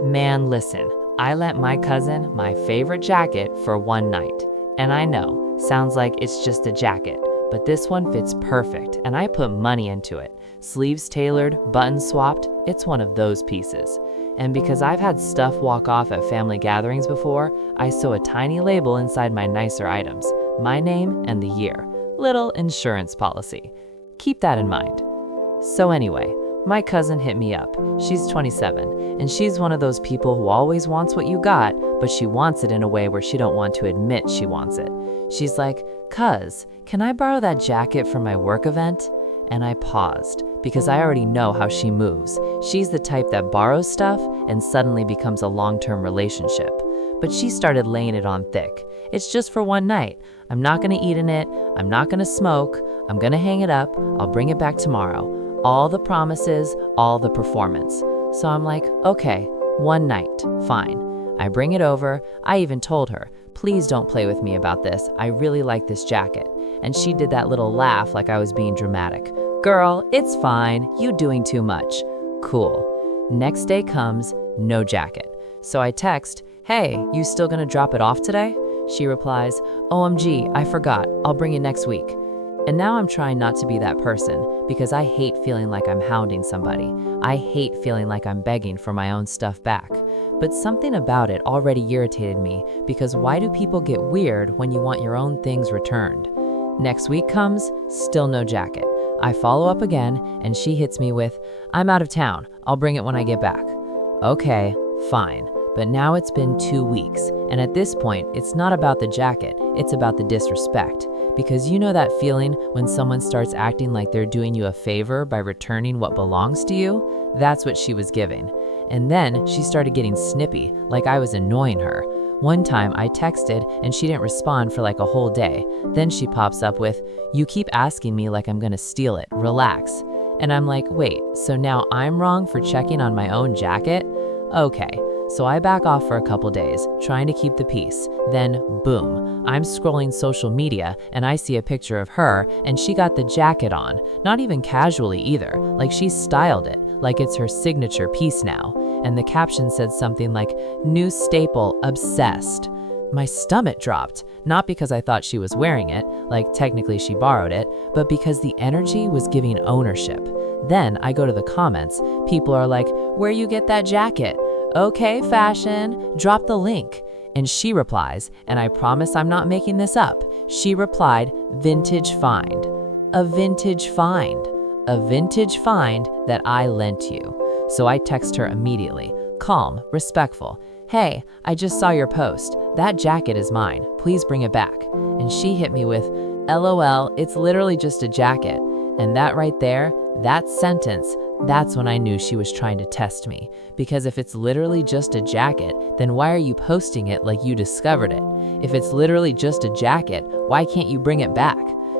Man, listen, I lent my cousin my favorite jacket for one night. And I know, sounds like it's just a jacket, but this one fits perfect and I put money into it. Sleeves tailored, buttons swapped, it's one of those pieces. And because I've had stuff walk off at family gatherings before, I sew a tiny label inside my nicer items, my name and the year. Little insurance policy. Keep that in mind. So anyway, my cousin hit me up. She's 27, and she's one of those people who always wants what you got, but she wants it in a way where she don't want to admit she wants it. She's like, "Cuz, can I borrow that jacket for my work event?" And I paused, because I already know how she moves. She's the type that borrows stuff and suddenly becomes a long-term relationship. But she started laying it on thick. It's just for one night. I'm not gonna eat in it, I'm not gonna smoke, I'm gonna hang it up, I'll bring it back tomorrow. All the promises, all the performance. So I'm like, okay, one night, fine. I bring it over. I even told her, please don't play with me about this. I really like this jacket. And she did that little laugh like I was being dramatic. Girl, it's fine. You doing too much. Cool. Next day comes, no jacket. So I text, hey, you still gonna drop it off today? She replies, OMG, I forgot. I'll bring it next week. And now I'm trying not to be that person because I hate feeling like I'm hounding somebody. I hate feeling like I'm begging for my own stuff back. But something about it already irritated me because why do people get weird when you want your own things returned? Next week comes, still no jacket. I follow up again and she hits me with, I'm out of town. I'll bring it when I get back. Okay, fine. But now it's been 2 weeks, and at this point, it's not about the jacket, it's about the disrespect. Because you know that feeling when someone starts acting like they're doing you a favor by returning what belongs to you? That's what she was giving. And then she started getting snippy, like I was annoying her. One time I texted and she didn't respond for like a whole day. Then she pops up with, you keep asking me like I'm gonna steal it, relax. And I'm like, wait, so now I'm wrong for checking on my own jacket? Okay. So I back off for a couple days, trying to keep the peace. Then, boom, I'm scrolling social media and I see a picture of her and she got the jacket on, not even casually either, like she styled it, like it's her signature piece now. And the caption said something like, new staple, obsessed. My stomach dropped, not because I thought she was wearing it, like technically she borrowed it, but because the energy was giving ownership. Then I go to the comments, people are like, where you get that jacket? Okay, fashion, drop the link. And she replies, and I promise I'm not making this up. She replied, vintage find. A vintage find. A vintage find that I lent you. So I text her immediately, calm, respectful. Hey, I just saw your post. That jacket is mine. Please bring it back. And she hit me with, LOL, it's literally just a jacket. And that right there, that sentence, that's when I knew she was trying to test me. Because if it's literally just a jacket, then why are you posting it like you discovered it? If it's literally just a jacket, why can't you bring it back?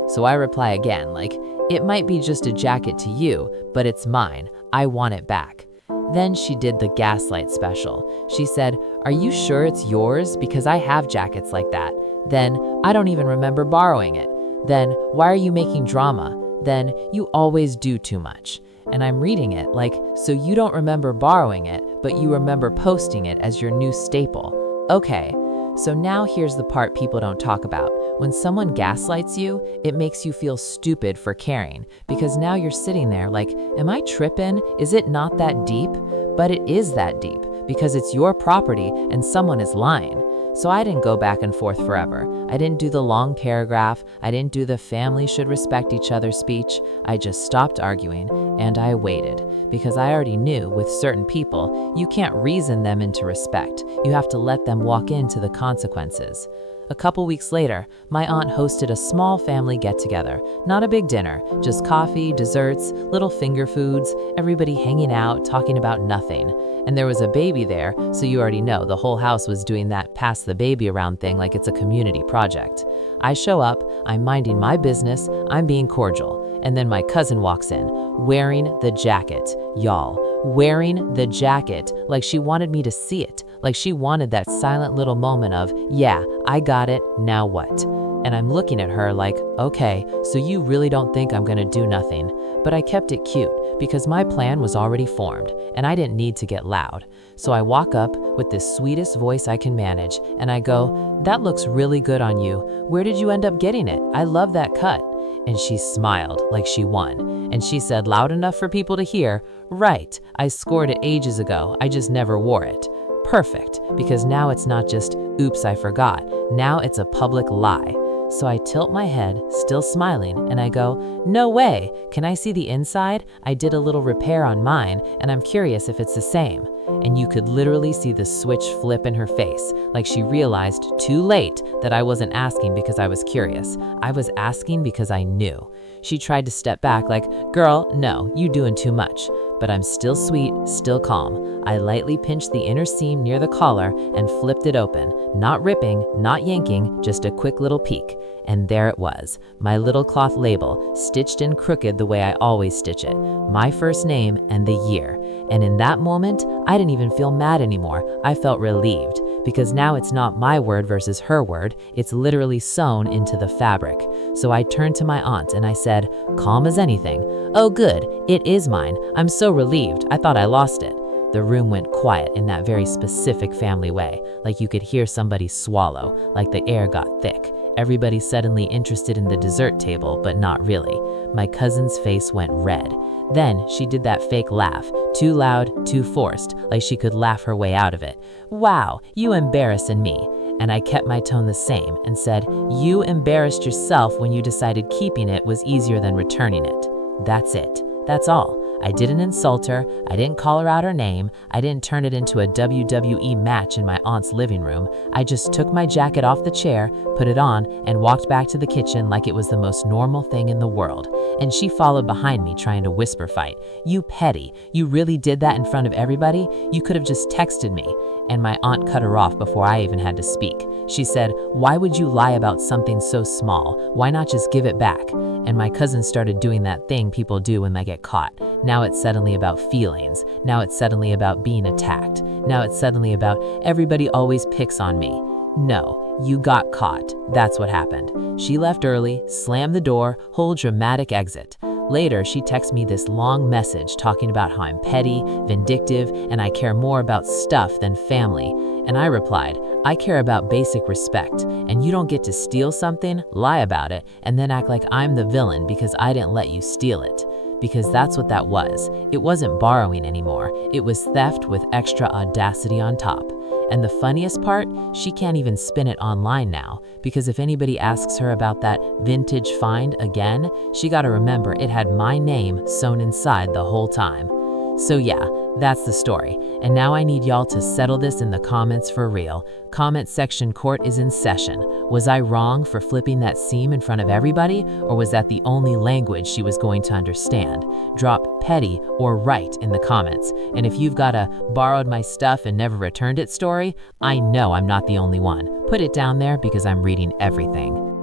So I reply again, like, it might be just a jacket to you, but it's mine. I want it back. Then she did the gaslight special. She said, are you sure it's yours? Because I have jackets like that. Then, I don't even remember borrowing it. Then, why are you making drama? Then, you always do too much. And I'm reading it like, so you don't remember borrowing it, but you remember posting it as your new staple. Okay, so now here's the part people don't talk about. When someone gaslights you, it makes you feel stupid for caring, because now you're sitting there like, am I tripping? Is it not that deep? But it is that deep, because it's your property and someone is lying. So I didn't go back and forth forever. I didn't do the long paragraph. I didn't do the family should respect each other speech. I just stopped arguing and I waited because I already knew with certain people, you can't reason them into respect. You have to let them walk into the consequences. A couple weeks later, my aunt hosted a small family get-together. Not a big dinner, just coffee, desserts, little finger foods, everybody hanging out, talking about nothing. And there was a baby there, so you already know the whole house was doing that pass the baby around thing like it's a community project. I show up, I'm minding my business, I'm being cordial, and then my cousin walks in, wearing the jacket, y'all. Wearing the jacket like she wanted me to see it, like she wanted that silent little moment of, yeah, I got it, now what? And I'm looking at her like, okay, so you really don't think I'm gonna do nothing. But I kept it cute because my plan was already formed and I didn't need to get loud. So I walk up with the sweetest voice I can manage and I go, "That looks really good on you. Where did you end up getting it? I love that cut." And she smiled like she won. And she said loud enough for people to hear, "Right, I scored it ages ago. I just never wore it." Perfect, because now it's not just, "Oops, I forgot." Now it's a public lie. So I tilt my head, still smiling, and I go, "No way, can I see the inside? I did a little repair on mine, and I'm curious if it's the same." And you could literally see the switch flip in her face, like she realized too late that I wasn't asking because I was curious. I was asking because I knew. She tried to step back like, "Girl, no, you doing too much." But I'm still sweet, still calm. I lightly pinched the inner seam near the collar and flipped it open. Not ripping, not yanking, just a quick little peek. And there it was, my little cloth label, stitched in crooked the way I always stitch it. My first name and the year. And in that moment, I didn't even feel mad anymore. I felt relieved. Because now it's not my word versus her word, it's literally sewn into the fabric. So I turned to my aunt and I said, calm as anything, "Oh good, it is mine. I'm so relieved, I thought I lost it." The room went quiet in that very specific family way, like you could hear somebody swallow, like the air got thick. Everybody suddenly interested in the dessert table, but not really. My cousin's face went red. Then she did that fake laugh, too loud, too forced, like she could laugh her way out of it. "Wow, you embarrassing me." And I kept my tone the same and said, "You embarrassed yourself when you decided keeping it was easier than returning it." That's it. That's all. I didn't insult her, I didn't call her out her name, I didn't turn it into a WWE match in my aunt's living room. I just took my jacket off the chair, put it on, and walked back to the kitchen like it was the most normal thing in the world. And she followed behind me trying to whisper fight. "You petty, you really did that in front of everybody? You could have just texted me." And my aunt cut her off before I even had to speak. She said, "Why would you lie about something so small? Why not just give it back?" And my cousin started doing that thing people do when they get caught. Now it's suddenly about feelings. Now it's suddenly about being attacked. Now it's suddenly about everybody always picks on me. No, you got caught. That's what happened. She left early, slammed the door, whole dramatic exit. Later, she texted me this long message talking about how I'm petty, vindictive, and I care more about stuff than family. And I replied, "I care about basic respect, and you don't get to steal something, lie about it, and then act like I'm the villain because I didn't let you steal it." Because that's what that was. It wasn't borrowing anymore. It was theft with extra audacity on top. And the funniest part, she can't even spin it online now, because if anybody asks her about that vintage find again, she gotta remember it had my name sewn inside the whole time. So yeah, that's the story. And now I need y'all to settle this in the comments for real. Comment section court is in session. Was I wrong for flipping that seam in front of everybody, or was that the only language she was going to understand? Drop petty or right in the comments. And if you've got a borrowed my stuff and never returned it story, I know I'm not the only one. Put it down there because I'm reading everything.